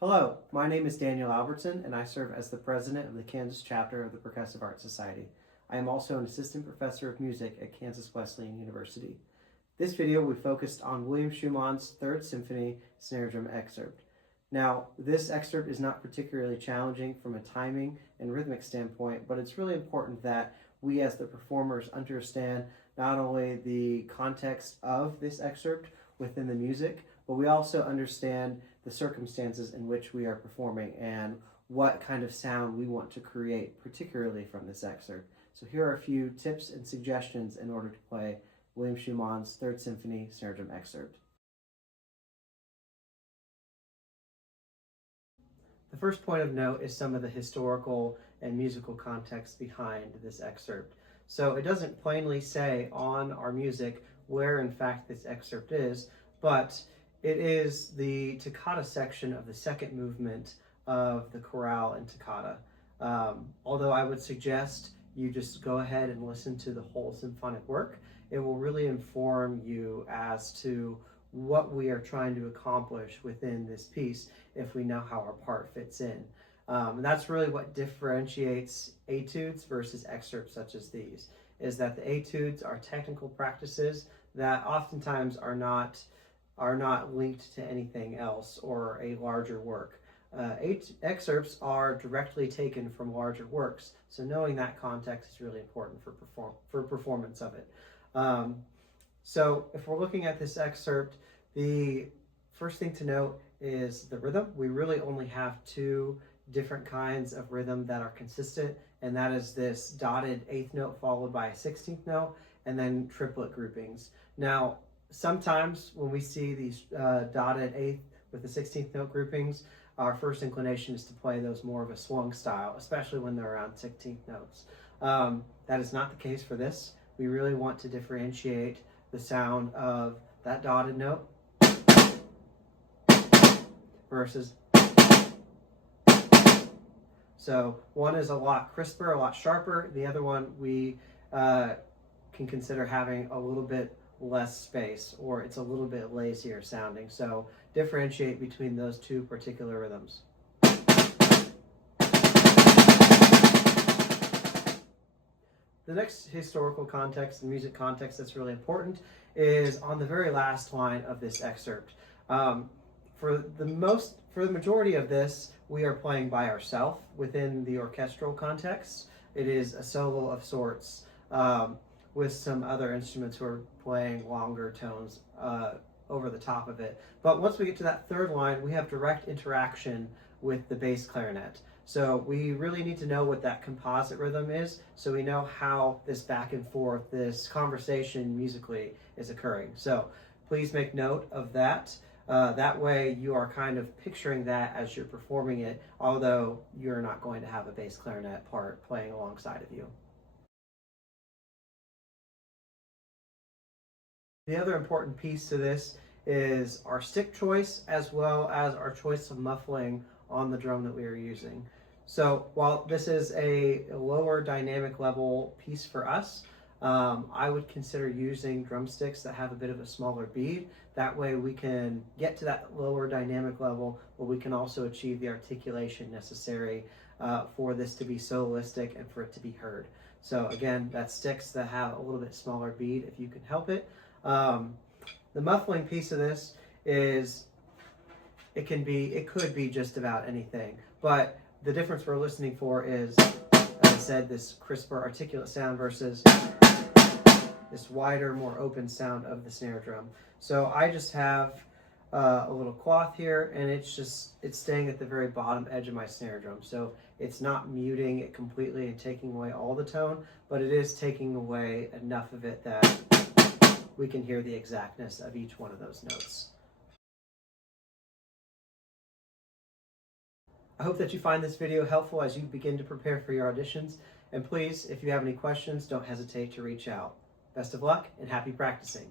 Hello, my name is Daniel Albertson, and I serve as the president of the Kansas chapter of the Percussive Arts Society. I am also an assistant professor of music at Kansas Wesleyan University. This video we focused on William Schumann's Third Symphony Snare Drum Excerpt. Now, this excerpt is not particularly challenging from a timing and rhythmic standpoint, but it's really important that we as the performers understand not only the context of this excerpt within the music, but we also understand the circumstances in which we are performing and what kind of sound we want to create, particularly from this excerpt. So here are a few tips and suggestions in order to play William Schumann's Third Symphony Snare Drum Excerpt. The first point of note is some of the historical and musical context behind this excerpt. So it doesn't plainly say on our music where in fact this excerpt is, but it is the toccata section of the second movement of the chorale and toccata. Although I would suggest you just go ahead and listen to the whole symphonic work. It will really inform you as to what we are trying to accomplish within this piece if we know how our part fits in. And that's really what differentiates etudes versus excerpts such as these, is that the etudes are technical practices that oftentimes are not linked to anything else or a larger work. Excerpts are directly taken from larger works, so knowing that context is really important for performance of it. So if we're looking at this excerpt, the first thing to note is the rhythm. We really only have two different kinds of rhythm that are consistent, and that is this dotted eighth note followed by a 16th note, and then triplet groupings. Now, sometimes when we see these dotted eighth with the 16th note groupings, our first inclination is to play those more of a swung style, especially when they're around 16th notes. That is not the case for this. We really want to differentiate the sound of that dotted note versus. So one is a lot crisper, a lot sharper. The other one we can consider having a little bit less space, or it's a little bit lazier sounding. So differentiate between those two particular rhythms. The next historical context and music context that's really important is on the very last line of this excerpt. For the majority of this, we are playing by ourselves within the orchestral context. It is a solo of sorts with some other instruments who are playing longer tones over the top of it. But once we get to that third line, we have direct interaction with the bass clarinet. So we really need to know what that composite rhythm is, so we know how this back and forth, this conversation musically is occurring. So please make note of that. That way you are kind of picturing that as you're performing it, although you're not going to have a bass clarinet part playing alongside of you. The other important piece to this is our stick choice, as well as our choice of muffling on the drum that we are using. So while this is a lower dynamic level piece for us, I would consider using drumsticks that have a bit of a smaller bead. That way we can get to that lower dynamic level, but we can also achieve the articulation necessary for this to be soloistic and for it to be heard. So again, that's sticks that have a little bit smaller bead if you can help it. The muffling piece of this is, it could be just about anything, but the difference we're listening for is, as I said, this crisper articulate sound versus this wider, more open sound of the snare drum. So I just have a little cloth here, and it's staying at the very bottom edge of my snare drum. So it's not muting it completely and taking away all the tone, but it is taking away enough of it that we can hear the exactness of each one of those notes. I hope that you find this video helpful as you begin to prepare for your auditions, and please, if you have any questions, don't hesitate to reach out. Best of luck and happy practicing.